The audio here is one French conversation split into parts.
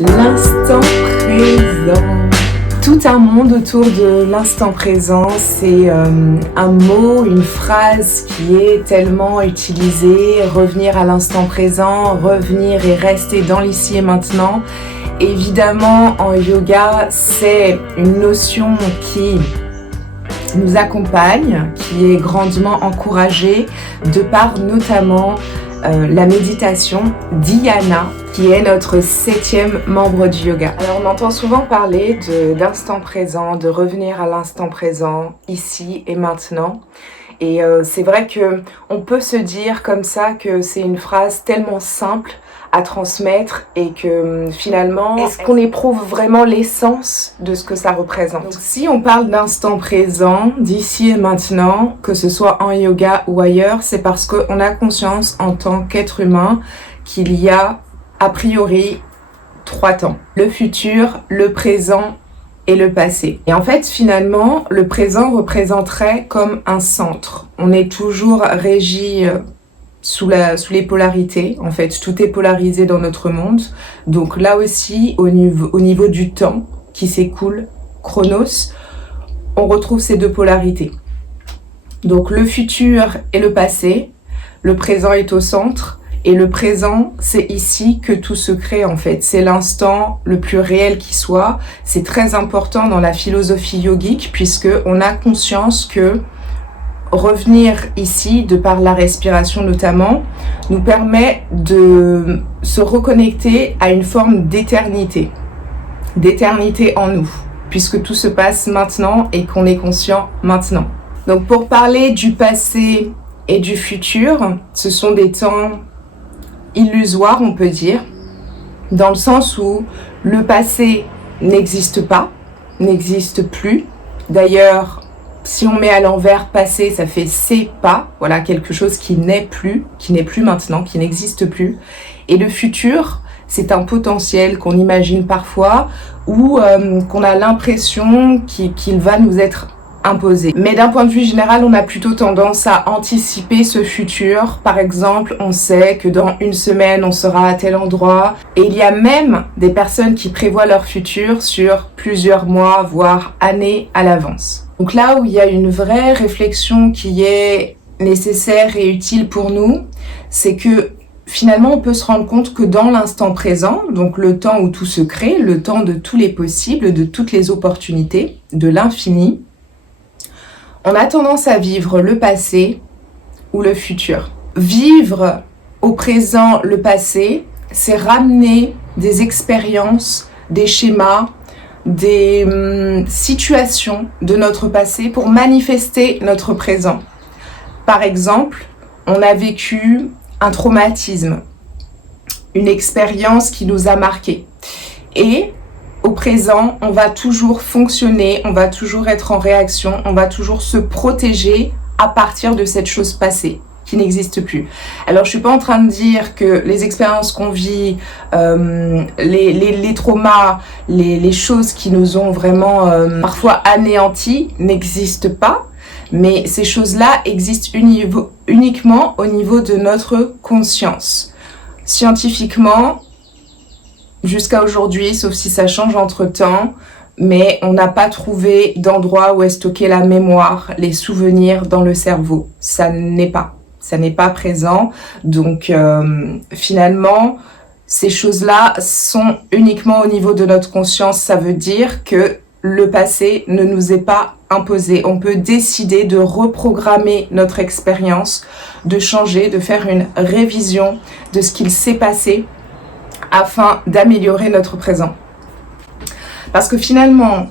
L'instant présent. Tout un monde autour de l'instant présent, c'est un mot, une phrase qui est tellement utilisée, revenir à l'instant présent, revenir et rester dans l'ici et maintenant. Évidemment, en yoga, c'est une notion qui nous accompagne, qui est grandement encouragée de par notamment la méditation dhyana, qui est notre 7e membre du yoga. Alors on entend souvent parler d'instant présent, de revenir à l'instant présent, ici et maintenant. Et c'est vrai que on peut se dire comme ça que c'est une phrase tellement simple à transmettre et que finalement, est-ce qu'on éprouve vraiment l'essence de ce que ça représente? Donc, si on parle d'instant présent, d'ici et maintenant, que ce soit en yoga ou ailleurs, c'est parce qu'on a conscience en tant qu'être humain qu'il y a a priori 3 temps. Le futur, le présent et le passé. Et en fait, finalement, le présent représenterait comme un centre. On est toujours régi sous les polarités. En fait, tout est polarisé dans notre monde. Donc là aussi, au niveau du temps qui s'écoule, chronos, on retrouve ces 2 polarités. Donc le futur et le passé, le présent est au centre. Et le présent, c'est ici que tout se crée en fait. C'est l'instant le plus réel qui soit. C'est très important dans la philosophie yogique puisque on a conscience que revenir ici, de par la respiration notamment, nous permet de se reconnecter à une forme d'éternité en nous, puisque tout se passe maintenant et qu'on est conscient maintenant. Donc pour parler du passé et du futur, ce sont des temps illusoire, on peut dire, dans le sens où le passé n'existe pas, n'existe plus. D'ailleurs, si on met à l'envers passé, ça fait c'est pas, voilà, quelque chose qui n'est plus maintenant, qui n'existe plus. Et le futur, c'est un potentiel qu'on imagine parfois ou qu'on a l'impression qu'il va nous être imposé. Mais d'un point de vue général, on a plutôt tendance à anticiper ce futur. Par exemple, on sait que dans 1 semaine, on sera à tel endroit. Et il y a même des personnes qui prévoient leur futur sur plusieurs mois, voire années à l'avance. Donc là où il y a une vraie réflexion qui est nécessaire et utile pour nous, c'est que finalement, on peut se rendre compte que dans l'instant présent, donc le temps où tout se crée, le temps de tous les possibles, de toutes les opportunités, de l'infini, on a tendance à vivre le passé ou le futur. Vivre au présent le passé, c'est ramener des expériences, des schémas, des situations de notre passé pour manifester notre présent. Par exemple, on a vécu un traumatisme, une expérience qui nous a marqué. Et au présent, on va toujours fonctionner, on va toujours être en réaction, on va toujours se protéger à partir de cette chose passée qui n'existe plus. Alors, je suis pas en train de dire que les expériences qu'on vit, les traumas, les choses qui nous ont vraiment parfois anéantis n'existent pas, mais ces choses-là existent uniquement au niveau de notre conscience. Scientifiquement, jusqu'à aujourd'hui, sauf si ça change entre-temps, mais on n'a pas trouvé d'endroit où est stockée la mémoire, les souvenirs dans le cerveau. Ça n'est pas présent. Donc finalement, ces choses-là sont uniquement au niveau de notre conscience. Ça veut dire que le passé ne nous est pas imposé. On peut décider de reprogrammer notre expérience, de changer, de faire une révision de ce qu'il s'est passé afin d'améliorer notre présent. Parce que finalement,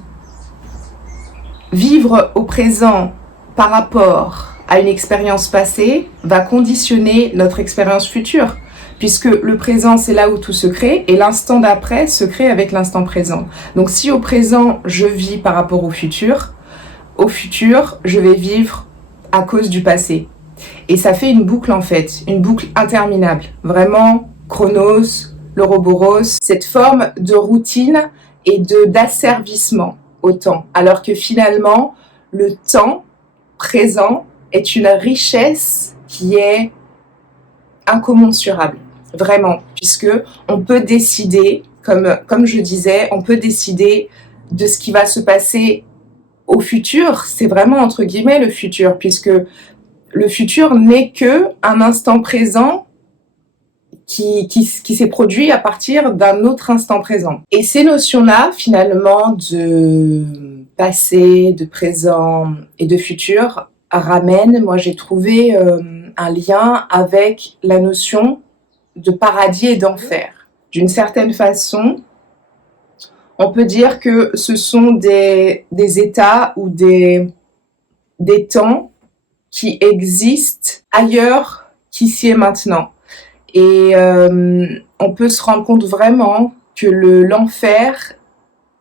vivre au présent par rapport à une expérience passée va conditionner notre expérience future, puisque le présent, c'est là où tout se crée, et l'instant d'après se crée avec l'instant présent. Donc si au présent, je vis par rapport au futur, je vais vivre à cause du passé. Et ça fait une boucle en fait, une boucle interminable. Vraiment, chronos, l'Ouroboros, cette forme de routine et d'asservissement au temps. Alors que finalement, le temps présent est une richesse qui est incommensurable. Vraiment, puisque on peut décider comme je disais, on peut décider de ce qui va se passer au futur. C'est vraiment entre guillemets le futur, puisque le futur n'est que un instant présent qui s'est produit à partir d'un autre instant présent. Et ces notions-là, finalement, de passé, de présent et de futur, ramènent, moi j'ai trouvé un lien avec la notion de paradis et d'enfer. D'une certaine façon, on peut dire que ce sont des états ou des temps qui existent ailleurs qu'ici et maintenant. Et on peut se rendre compte vraiment que l'enfer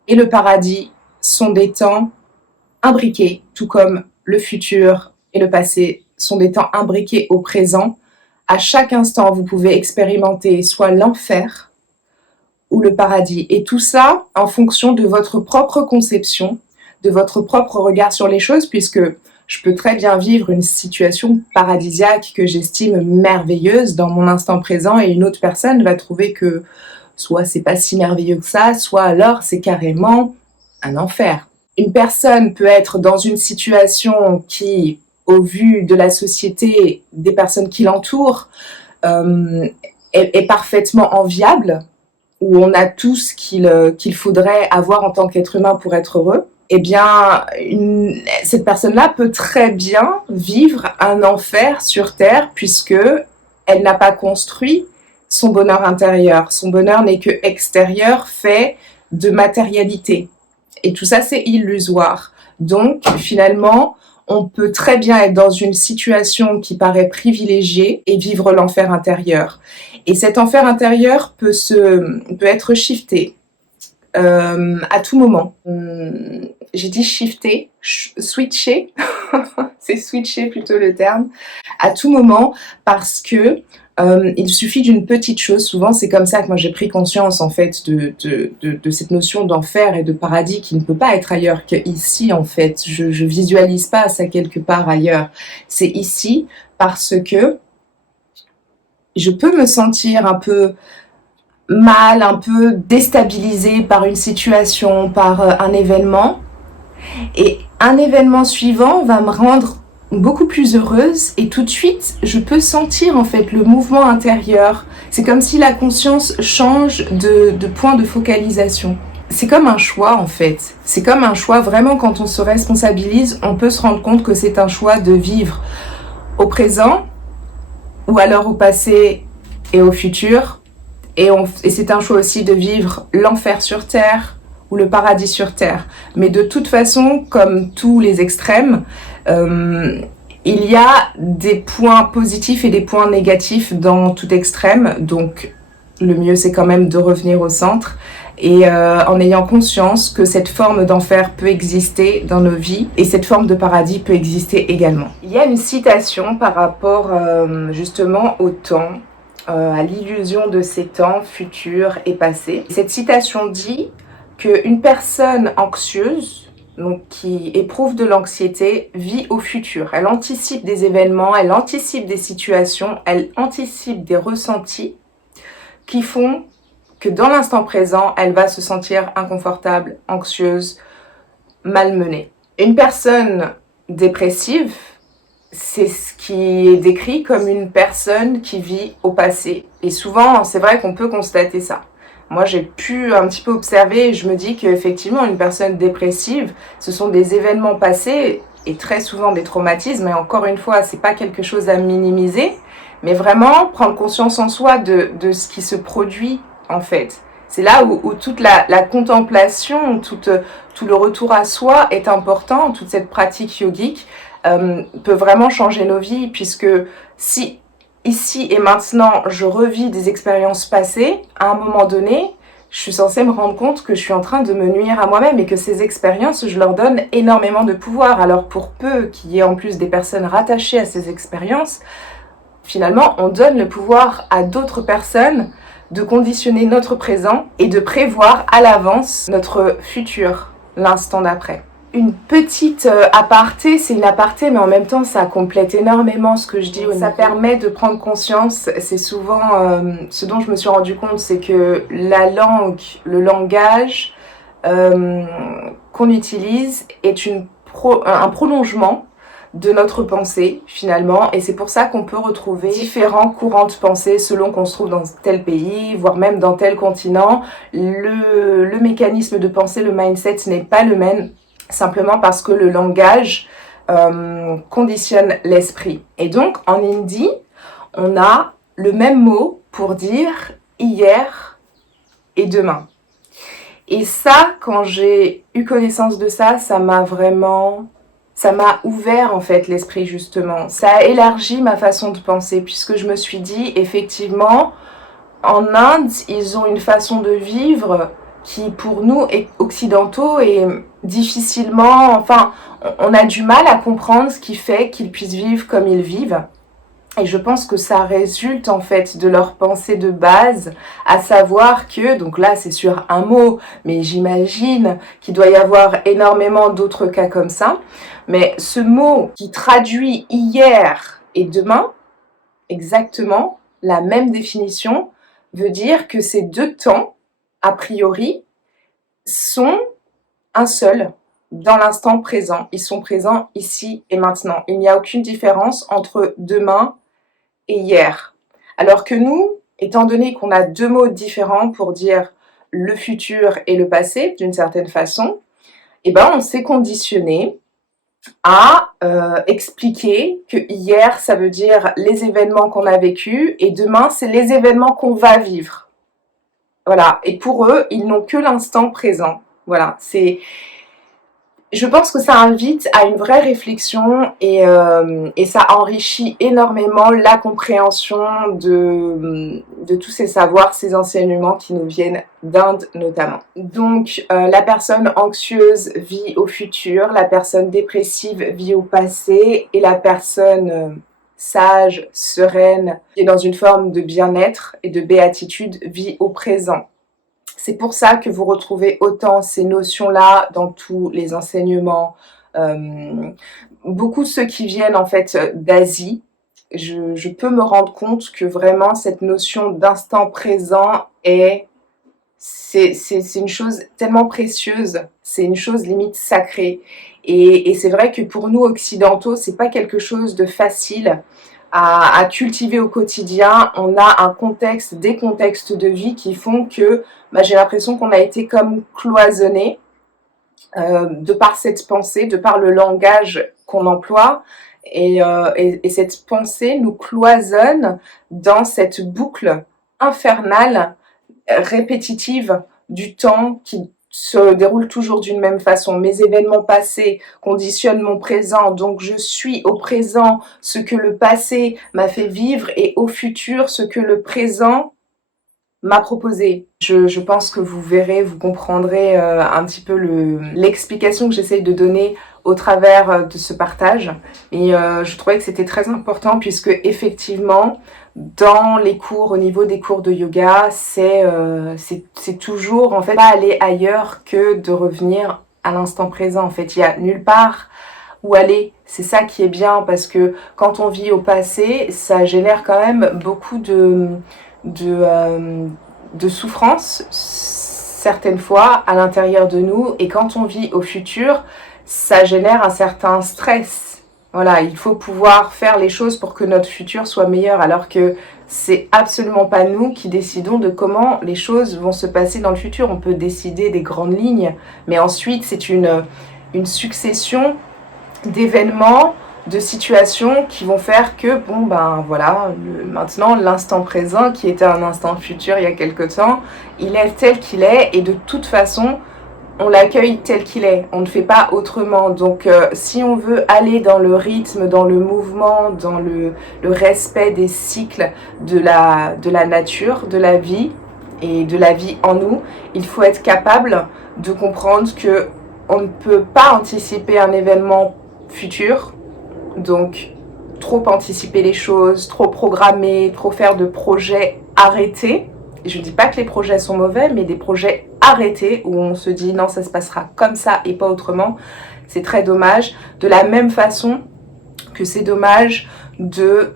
et le paradis sont des temps imbriqués, tout comme le futur et le passé sont des temps imbriqués au présent. À chaque instant, vous pouvez expérimenter soit l'enfer ou le paradis. Et tout ça en fonction de votre propre conception, de votre propre regard sur les choses, puisque je peux très bien vivre une situation paradisiaque que j'estime merveilleuse dans mon instant présent et une autre personne va trouver que soit c'est pas si merveilleux que ça, soit alors c'est carrément un enfer. Une personne peut être dans une situation qui, au vu de la société, des personnes qui l'entourent, est parfaitement enviable, où on a tout ce qu'il faudrait avoir en tant qu'être humain pour être heureux. Eh bien, cette personne-là peut très bien vivre un enfer sur Terre puisque elle n'a pas construit son bonheur intérieur. Son bonheur n'est que extérieur, fait de matérialité. Et tout ça, c'est illusoire. Donc, finalement, on peut très bien être dans une situation qui paraît privilégiée et vivre l'enfer intérieur. Et cet enfer intérieur peut être shifté à tout moment. J'ai dit shifter, switcher, c'est switcher plutôt le terme, à tout moment, parce que il suffit d'une petite chose. Souvent, c'est comme ça que moi j'ai pris conscience en fait de cette notion d'enfer et de paradis qui ne peut pas être ailleurs qu'ici en fait. Je visualise pas ça quelque part ailleurs. C'est ici parce que je peux me sentir un peu mal, un peu déstabilisée par une situation, par un événement. Et un événement suivant va me rendre beaucoup plus heureuse et tout de suite, je peux sentir en fait le mouvement intérieur. C'est comme si la conscience change de point de focalisation. C'est comme un choix en fait. C'est comme un choix, vraiment quand on se responsabilise, on peut se rendre compte que c'est un choix de vivre au présent ou alors au passé et au futur. Et c'est un choix aussi de vivre l'enfer sur Terre ou le paradis sur Terre. Mais de toute façon, comme tous les extrêmes, il y a des points positifs et des points négatifs dans tout extrême. Donc, le mieux, c'est quand même de revenir au centre et en ayant conscience que cette forme d'enfer peut exister dans nos vies et cette forme de paradis peut exister également. Il y a une citation par rapport justement au temps, à l'illusion de ces temps futurs et passés. Cette citation dit qu'une personne anxieuse, donc qui éprouve de l'anxiété, vit au futur. Elle anticipe des événements, elle anticipe des situations, elle anticipe des ressentis qui font que dans l'instant présent, elle va se sentir inconfortable, anxieuse, malmenée. Une personne dépressive, c'est ce qui est décrit comme une personne qui vit au passé. Et souvent, c'est vrai qu'on peut constater ça. Moi, j'ai pu un petit peu observer et je me dis qu'effectivement, une personne dépressive, ce sont des événements passés et très souvent des traumatismes. Et encore une fois, c'est pas quelque chose à minimiser, mais vraiment prendre conscience en soi de ce qui se produit en fait. C'est là où toute la contemplation, tout le retour à soi est important, toute cette pratique yogique peut vraiment changer nos vies, puisque si ici et maintenant je revis des expériences passées, à un moment donné, je suis censée me rendre compte que je suis en train de me nuire à moi-même et que ces expériences, je leur donne énormément de pouvoir. Alors pour peu qu'il y ait en plus des personnes rattachées à ces expériences, finalement on donne le pouvoir à d'autres personnes de conditionner notre présent et de prévoir à l'avance notre futur, l'instant d'après. Une petite aparté, c'est une aparté, mais en même temps, ça complète énormément ce que je dis. Ça permet de prendre conscience. C'est souvent ce dont je me suis rendu compte, c'est que la langue, le langage qu'on utilise est un prolongement de notre pensée finalement, et c'est pour ça qu'on peut retrouver différents courants de pensée selon qu'on se trouve dans tel pays, voire même dans tel continent. Le mécanisme de pensée, le mindset n'est pas le même, simplement parce que le langage conditionne l'esprit. Et donc en hindi, on a le même mot pour dire hier et demain. Et ça, quand j'ai eu connaissance de ça, ça m'a ouvert en fait l'esprit justement. Ça a élargi ma façon de penser, puisque je me suis dit, effectivement, en Inde, ils ont une façon de vivre qui pour nous occidentaux est difficilement, enfin, on a du mal à comprendre ce qui fait qu'ils puissent vivre comme ils vivent. Et je pense que ça résulte en fait de leur pensée de base, à savoir que, donc là c'est sur un mot, mais j'imagine qu'il doit y avoir énormément d'autres cas comme ça, mais ce mot qui traduit hier et demain, exactement la même définition, veut dire que ces deux temps, a priori, sont un seul dans l'instant présent. Ils sont présents ici et maintenant. Il n'y a aucune différence entre demain et hier. Alors que nous, étant donné qu'on a deux mots différents pour dire le futur et le passé, d'une certaine façon, eh ben on s'est conditionné à expliquer que hier, ça veut dire les événements qu'on a vécus, et demain, c'est les événements qu'on va vivre. Voilà. Et pour eux, ils n'ont que l'instant présent. Voilà. Je pense que ça invite à une vraie réflexion, et ça enrichit énormément la compréhension de tous ces savoirs, ces enseignements qui nous viennent d'Inde notamment. Donc la personne anxieuse vit au futur, la personne dépressive vit au passé, et la personne sage, sereine, qui est dans une forme de bien-être et de béatitude, vit au présent. C'est pour ça que vous retrouvez autant ces notions-là dans tous les enseignements. Beaucoup de ceux qui viennent en fait d'Asie, je peux me rendre compte que vraiment cette notion d'instant présent c'est une chose tellement précieuse, c'est une chose limite sacrée. Et c'est vrai que pour nous occidentaux, c'est pas quelque chose de facile à cultiver au quotidien. On a un contexte, des contextes de vie qui font que j'ai l'impression qu'on a été comme cloisonné de par cette pensée, de par le langage qu'on emploie, et cette pensée nous cloisonne dans cette boucle infernale, répétitive du temps qui se déroule toujours d'une même façon. Mes événements passés conditionnent mon présent, donc je suis au présent ce que le passé m'a fait vivre, et au futur ce que le présent m'a proposé. Je pense que vous verrez, vous comprendrez un petit peu l'explication que j'essaye de donner au travers de ce partage. Et je trouvais que c'était très important, puisque effectivement, dans les cours, au niveau des cours de yoga, c'est toujours en fait pas aller ailleurs que de revenir à l'instant présent. En fait, il y a nulle part où aller. C'est ça qui est bien, parce que quand on vit au passé, ça génère quand même beaucoup de souffrance certaines fois à l'intérieur de nous, et quand on vit au futur, ça génère un certain stress. Voilà, il faut pouvoir faire les choses pour que notre futur soit meilleur, alors que c'est absolument pas nous qui décidons de comment les choses vont se passer dans le futur. On peut décider des grandes lignes, mais ensuite c'est une succession d'événements, de situations qui vont faire que, voilà, maintenant, l'instant présent, qui était un instant futur il y a quelque temps, il est tel qu'il est, et de toute façon, on l'accueille tel qu'il est, on ne fait pas autrement. Donc si on veut aller dans le rythme, dans le mouvement, dans le respect des cycles de la nature, de la vie, et de la vie en nous, il faut être capable de comprendre que on ne peut pas anticiper un événement futur. Donc, trop anticiper les choses, trop programmer, trop faire de projets arrêtés. Et je ne dis pas que les projets sont mauvais, mais des projets arrêté, où on se dit non, ça se passera comme ça et pas autrement. C'est très dommage. De la même façon que c'est dommage de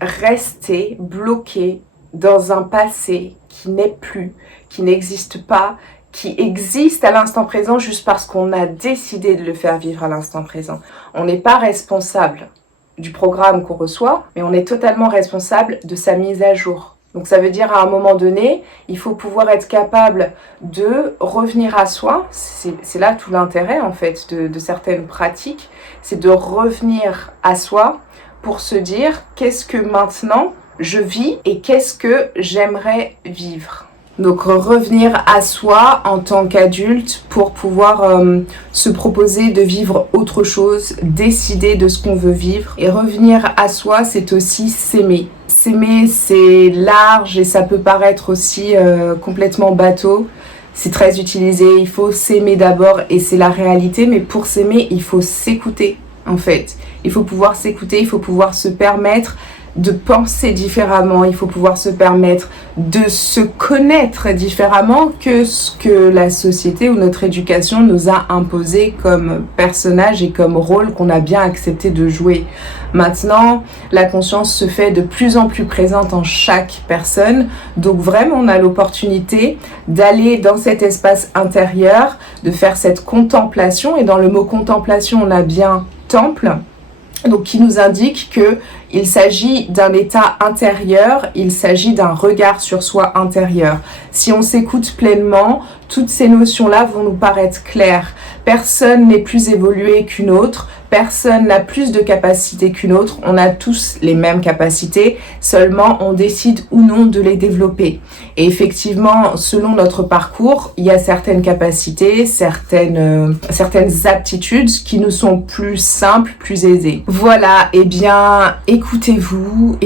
rester bloqué dans un passé qui n'est plus, qui n'existe pas, qui existe à l'instant présent juste parce qu'on a décidé de le faire vivre à l'instant présent. On n'est pas responsable du programme qu'on reçoit, mais on est totalement responsable de sa mise à jour. Donc ça veut dire à un moment donné, il faut pouvoir être capable de revenir à soi. C'est là tout l'intérêt en fait de certaines pratiques, c'est de revenir à soi pour se dire qu'est-ce que maintenant je vis et qu'est-ce que j'aimerais vivre. Donc revenir à soi en tant qu'adulte pour pouvoir se proposer de vivre autre chose, décider de ce qu'on veut vivre. Et revenir à soi, c'est aussi s'aimer. S'aimer, c'est large et ça peut paraître aussi complètement bateau. C'est très utilisé, il faut s'aimer d'abord et c'est la réalité. Mais pour s'aimer, il faut s'écouter en fait. Il faut pouvoir s'écouter, il faut pouvoir se permettre de penser différemment, il faut pouvoir se permettre de se connaître différemment que ce que la société ou notre éducation nous a imposé comme personnage et comme rôle qu'on a bien accepté de jouer. Maintenant, la conscience se fait de plus en plus présente en chaque personne, donc vraiment on a l'opportunité d'aller dans cet espace intérieur, de faire cette contemplation, et dans le mot contemplation on a bien temple, donc qui nous indique que il s'agit d'un état intérieur, il s'agit d'un regard sur soi intérieur. Si on s'écoute pleinement, toutes ces notions-là vont nous paraître claires. Personne n'est plus évolué qu'une autre, personne n'a plus de capacités qu'une autre, on a tous les mêmes capacités, seulement on décide ou non de les développer. Et effectivement, selon notre parcours, il y a certaines capacités, certaines aptitudes qui nous sont plus simples, plus aisées. Voilà, et bien écoutez-vous,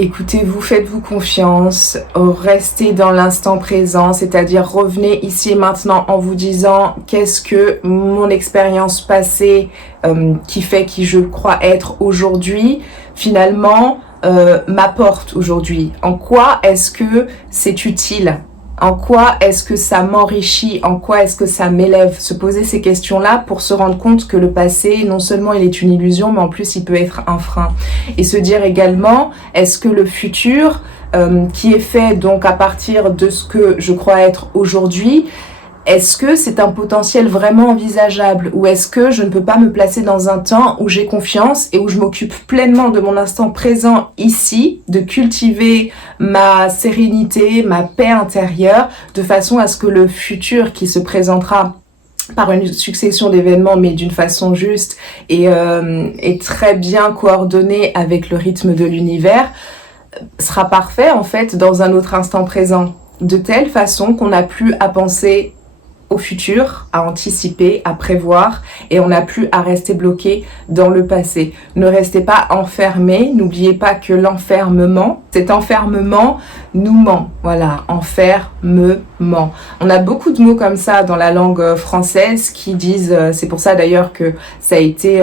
faites-vous confiance, restez dans l'instant présent, c'est-à-dire revenez ici et maintenant en vous disant qu'est-ce que mon expérience passée qui fait qui je crois être aujourd'hui, finalement m'apporte aujourd'hui. En quoi est-ce que c'est utile ? En quoi est-ce que ça m'enrichit? En quoi est-ce que ça m'élève? Se poser ces questions-là pour se rendre compte que le passé, non seulement il est une illusion, mais en plus il peut être un frein. Et se dire également, est-ce que le futur, qui est fait donc à partir de ce que je crois être aujourd'hui, est-ce que c'est un potentiel vraiment envisageable, ou est-ce que je ne peux pas me placer dans un temps où j'ai confiance et où je m'occupe pleinement de mon instant présent ici, de cultiver ma sérénité, ma paix intérieure, de façon à ce que le futur qui se présentera par une succession d'événements, mais d'une façon juste et très bien coordonnée avec le rythme de l'univers, sera parfait en fait dans un autre instant présent, de telle façon qu'on n'a plus à penser au futur, à anticiper, à prévoir, et on n'a plus à rester bloqué dans le passé. Ne restez pas enfermés, n'oubliez pas que l'enfermement, cet enfermement nous ment. Voilà, enfermement. On a beaucoup de mots comme ça dans la langue française qui disent, c'est pour ça d'ailleurs que ça a été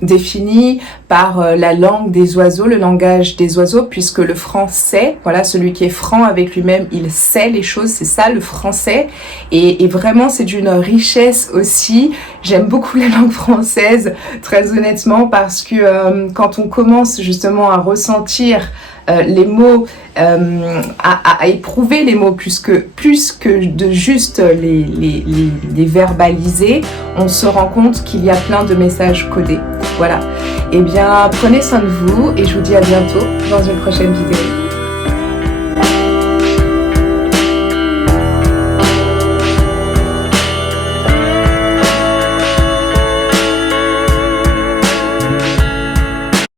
défini par la langue des oiseaux, le langage des oiseaux, puisque le français, voilà, celui qui est franc avec lui-même, il sait les choses, c'est ça le français, et vraiment c'est d'une richesse aussi. J'aime beaucoup la langue française, très honnêtement, parce que quand on commence justement à ressentir les mots, à éprouver les mots plus que de juste les verbaliser, on se rend compte qu'il y a plein de messages codés. Voilà. Eh bien, prenez soin de vous et je vous dis à bientôt dans une prochaine vidéo.